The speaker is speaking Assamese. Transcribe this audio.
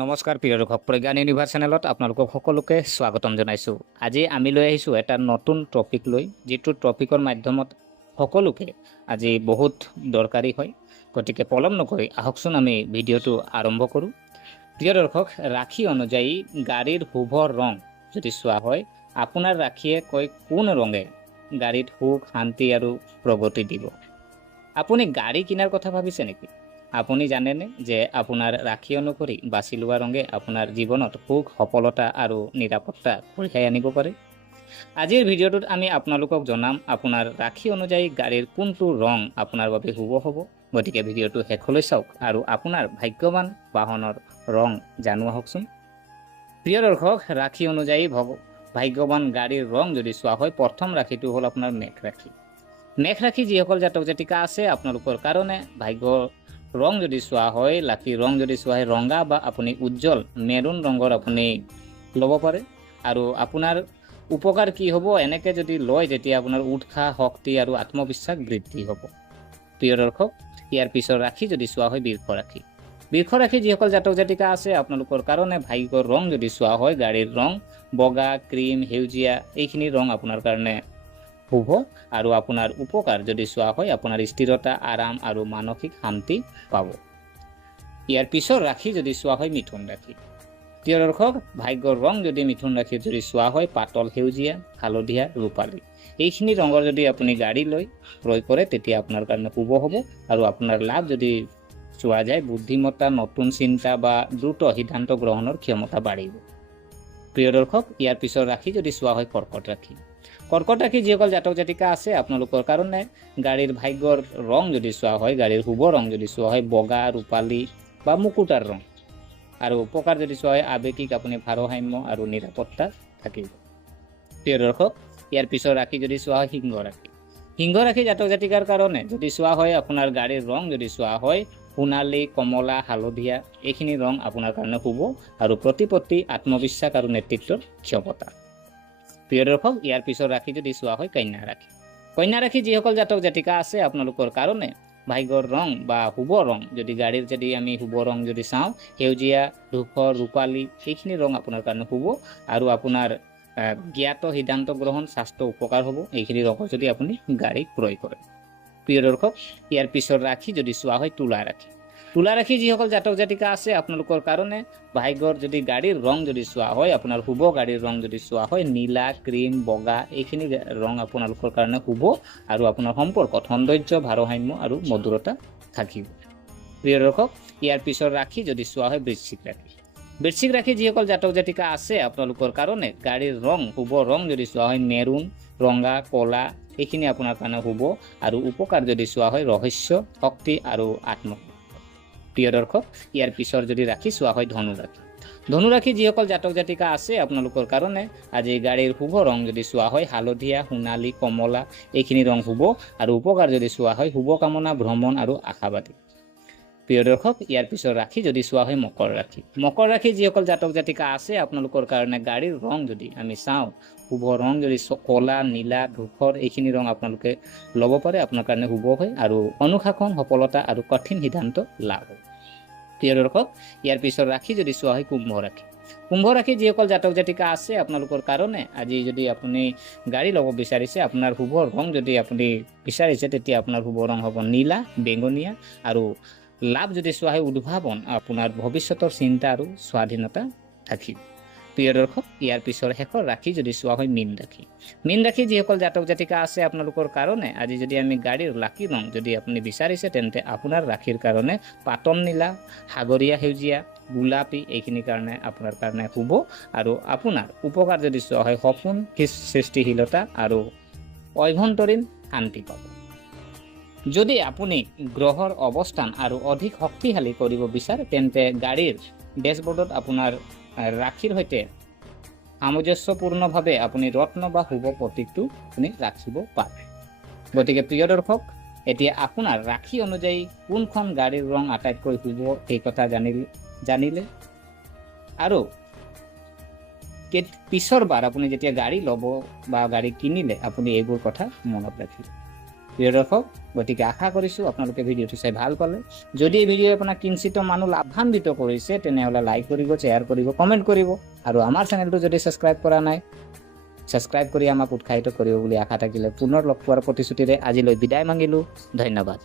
নমস্কাৰ প্ৰিয় দৰ্শক, প্ৰজ্ঞান ইউনিভাৰ্ছ চেনেলত আপোনালোকক সকলোকে স্বাগতম জনাইছোঁ। আজি আমি লৈ আহিছোঁ এটা নতুন টপিক লৈ, যিটো টপিকৰ মাধ্যমত সকলোকে আজি বহুত দৰকাৰী হয়। গতিকে পলম নকৰি আহকচোন আমি ভিডিঅ'টো আৰম্ভ কৰোঁ। প্ৰিয় দৰ্শক, ৰাশি অনুযায়ী গাড়ীৰ শুভ ৰং যদি চোৱা হয়, আপোনাৰ ৰাশিয়ে কয় কোন ৰঙে গাড়ীত সুখ, শান্তি আৰু প্ৰগতি দিব। আপুনি গাড়ী কিনাৰ কথা ভাবিছে নেকি? আপুনি জানেনে যে আপোনাৰ ৰাশি অনুসৰি বাছি লোৱা ৰঙে আপোনাৰ জীৱনত সুখ, সফলতা আৰু নিৰাপত্তা কঢ়িয়াই আনিব পাৰে? আজিৰ ভিডিঅ'টোত আমি আপোনালোকক জনাম আপোনাৰ ৰাশি অনুযায়ী গাড়ীৰ কোনটো ৰং আপোনাৰ বাবে শুভ হ'ব। গতিকে ভিডিঅ'টো শেষলৈ চাওক আৰু আপোনাৰ ভাগ্যৱান বাহনৰ ৰং জানো আহকচোন। প্ৰিয় দৰ্শক, ৰাশি অনুযায়ী ভাগ্যৱান গাড়ীৰ ৰং যদি চোৱা হয়, প্ৰথম ৰাশিটো হ'ল আপোনাৰ মেঘ ৰাশি। মেঘ ৰাশি যিসকল জাতক জাতিকা আছে, আপোনালোকৰ কাৰণে ভাগ্যৰ ৰং যদি চোৱা হয়, লাকিৰ ৰং যদি চোৱা হয়, ৰঙা বা আপুনি উজ্জ্বল মেৰুন ৰঙৰ আপুনি ল'ব পাৰে। আৰু আপোনাৰ উপকাৰ কি হ'ব, এনেকৈ যদি লয় তেতিয়া আপোনাৰ উৎসাহ, শক্তি আৰু আত্মবিশ্বাস বৃদ্ধি হ'ব। প্ৰিয় দৰ্শক, ইয়াৰ পিছৰ ৰাশি যদি চোৱা হয় বৃষ ৰাশি। বৃষ ৰাশি যিসকল জাতক জাতিকা আছে, আপোনালোকৰ কাৰণে ভাগ্যৰ ৰং যদি চোৱা হয়, গাড়ীৰ ৰং বগা, ক্ৰীম, সেউজীয়া এইখিনি ৰং আপোনাৰ কাৰণে শুভ। আৰু আপোনাৰ উপকাৰ যদি চোৱা হয়, আপোনাৰ স্থিৰতা, আৰাম আৰু মানসিক শান্তি পাব। ইয়াৰ পিছৰ ৰাশি যদি চোৱা হয় মিথুন ৰাশি। প্ৰিয় দৰ্শক, ভাগ্যৰ ৰং যদি মিথুন ৰাশিত যদি চোৱা হয়, পাতল সেউজীয়া, হালধীয়া, ৰূপালী এইখিনি ৰঙৰ যদি আপুনি গাড়ী লৈ ক্ৰয় কৰে তেতিয়া আপোনাৰ কাৰণে শুভ হ'ব। আৰু আপোনাৰ লাভ যদি চোৱা যায়, বুদ্ধিমত্তা, নতুন চিন্তা বা দ্ৰুত সিদ্ধান্ত গ্ৰহণৰ ক্ষমতা বাঢ়িব। প্ৰিয় দৰ্শক, ইয়াৰ পিছৰ ৰাশি যদি চোৱা হয় কৰ্কট ৰাশি। কৰ্কট ৰাশি যিসকল জাতক জাতিকা আছে, আপোনালোকৰ কাৰণে গাড়ীৰ ভাগ্যৰ ৰং যদি চোৱা হয়, গাড়ীৰ শুভ ৰং যদি চোৱা হয় বগা, ৰূপালী বা মুকুতাৰ ৰং। আৰু উপকাৰ যদি চোৱা হয় আৱেগিক আপুনি ভাৰসাম্য আৰু নিৰাপত্তা থাকিব। প্ৰিয় দৰ্শক, ইয়াৰ পিছৰ ৰাশি যদি চোৱা হয় সিংহ ৰাশি। সিংহ ৰাশি জাতক জাতিকাৰ কাৰণে যদি চোৱা হয়, আপোনাৰ গাড়ীৰ ৰং যদি চোৱা হয় সোণালী, কমলা, হালধীয়া এইখিনি ৰং আপোনাৰ কাৰণে শুভ। আৰু প্ৰতিপত্তি, আত্মবিশ্বাস আৰু নেতৃত্বৰ ক্ষমতা। প্ৰিয় দৰ্শক, ইয়াৰ পিছৰ ৰাশি যদি চোৱা হয় কন্যা ৰাশি। কন্যা ৰাশি যিসকল জাতক জাতিকা আছে, আপোনালোকৰ কাৰণে ভাগ্যৰ ৰং বা শুভ ৰং যদি গাড়ীৰ যদি আমি শুভ ৰং যদি চাওঁ, সেউজীয়া, ধূসৰ, ৰূপালী এইখিনি ৰং আপোনাৰ কাৰণে শুভ। আৰু আপোনাৰ জ্ঞাত সিদ্ধান্ত গ্ৰহণ, স্বাস্থ্য উপকাৰ হ'ব এইখিনি ৰঙৰ যদি আপুনি গাড়ী ক্ৰয় কৰে। প্ৰিয় দৰ্শক, ইয়াৰ পিছৰ ৰাশি যদি চোৱা হয় তুলা ৰাশি। তুলা ৰাশি যিসকল জাতক জাতিকা আছে, আপোনালোকৰ কাৰণে ভাগ্যৰ যদি গাড়ীৰ ৰং যদি চোৱা হয়, আপোনাৰ শুভ গাড়ীৰ ৰং যদি চোৱা হয় নীলা, ক্ৰীম, বগা এইখিনি ৰং আপোনালোকৰ কাৰণে শুভ। আৰু আপোনাৰ সম্পৰ্কত সৌন্দৰ্য, ভাৰসাম্য আৰু মধুৰতা থাকিব। প্ৰিয় দৰ্শক, ইয়াৰ পিছৰ ৰাশি যদি চোৱা হয় বৃশ্চিক ৰাশি। বৃশ্চিক ৰাশি যিসকল জাতক জাতিকা আছে, আপোনালোকৰ কাৰণে গাড়ীৰ ৰং শুভ ৰং যদি চোৱা হয় মেৰুন, ৰঙা, কলা এইখিনি আপোনাৰ কাৰণে শুভ। আৰু উপকাৰ যদি চোৱা হয় ৰহস্য, শক্তি আৰু আত্ম। প্ৰিয় দৰ্শক, ইয়াৰ পিছৰ যদি ৰাশি চোৱা হয় ধনু ৰাশি। ধনু ৰাশি যিসকল জাতক জাতিকা আছে, আপোনালোকৰ কাৰণে আজি গাড়ীৰ শুভ ৰং যদি চোৱা হয় হালধীয়া, সোণালী, কমলা এইখিনি ৰং শুভ। আৰু উপকাৰ যদি চোৱা হয় শুভকামনা, ভ্ৰমণ আৰু আশাবাদী। প্ৰিয় দৰ্শক, ইয়াৰ পিছৰ ৰাশি যদি চোৱা হয় মকৰ ৰাশি। মকৰ ৰাশি যিসকল জাতক জাতিকা আছে, আপোনালোকৰ কাৰণে গাড়ীৰ ৰং যদি আমি চাওঁ, শুভ ৰং যদি কলা, নীলা, ধূসৰ এইখিনি ৰং আপোনালোকে ল'ব পাৰে, আপোনাৰ কাৰণে শুভ হয়। আৰু অনুশাসন, সফলতা আৰু কঠিন সিদ্ধান্ত লাভ হয়। প্ৰিয় দৰ্শক, ইয়াৰ পিছৰ ৰাশি যদি চোৱা হয় কুম্ভ ৰাশি। কুম্ভ ৰাশি যিসকল জাতক জাতিকা আছে, আপোনালোকৰ কাৰণে আজি যদি আপুনি গাড়ী ল'ব বিচাৰিছে, আপোনাৰ শুভ ৰং যদি আপুনি বিচাৰিছে তেতিয়া আপোনাৰ শুভ ৰং হ'ব নীলা, বেঙুনীয়া। আৰু লাভ যদি চোৱা হয় উদ্ভাৱন, আপোনাৰ ভৱিষ্যতৰ চিন্তা আৰু স্বাধীনতা থাকিব। প্ৰিয় দৰ্শক, ইয়াৰ পিছৰ শেষৰ ৰাশি যদি চোৱা হয় মীন ৰাশি। মীন ৰাশি যিসকল জাতক জাতিকা আছে, আপোনালোকৰ কাৰণে আজি যদি আমি গাড়ীৰ লাকি ৰং যদি আপুনি বিচাৰিছে, তেন্তে আপোনাৰ ৰাশিৰ কাৰণে পাতল নীলা, সাগৰীয়া সেউজীয়া, গোলাপী এইখিনি কাৰণে আপোনাৰ কাৰণে শুভ। আৰু আপোনাৰ উপকাৰ যদি চোৱা হয় সপোন, সৃষ্টিশীলতা আৰু অভ্যন্তৰীণ শান্তি পাব। যদি আপুনি গ্ৰহৰ অৱস্থান আৰু অধিক শক্তিশালী কৰিব বিচাৰে, তেন্তে গাড়ীৰ ডেছবৰ্ডত আপোনাৰ ৰাশিৰ সৈতে সামঞ্জস্যপূৰ্ণভাৱে আপুনি ৰত্ন বা শুভ প্ৰতীকটো আপুনি ৰাখিব পাৰে। গতিকে প্ৰিয় দৰ্শক, এতিয়া আপোনাৰ ৰাশি অনুযায়ী কোনখন গাড়ীৰ ৰং আটাইতকৈ শুভ সেই কথা জানিলে। আৰু পিছৰবাৰ আপুনি যেতিয়া গাড়ী ল'ব বা গাড়ী কিনিলে আপুনি এইবোৰ কথা মনত ৰাখিব। প্ৰিয় দৰ্শক, গতিকে আশা কৰিছোঁ আপোনালোকে ভিডিঅ'টো চাই ভাল পালে। যদি এই ভিডিঅ'ই আপোনাক কিঞ্চিত মানুহ লাভান্বিত কৰিছে তেনেহ'লে লাইক কৰিব, শ্বেয়াৰ কৰিব, কমেণ্ট কৰিব আৰু আমাৰ চেনেলটো যদি ছাবস্ক্ৰাইব কৰা নাই ছাবস্ক্ৰাইব কৰি আমাক উৎসাহিত কৰিব বুলি আশা থাকিলে পুনৰ লগ পোৱাৰ প্ৰতিশ্ৰুতিৰে আজিলৈ বিদায় মাগিলোঁ। ধন্যবাদ।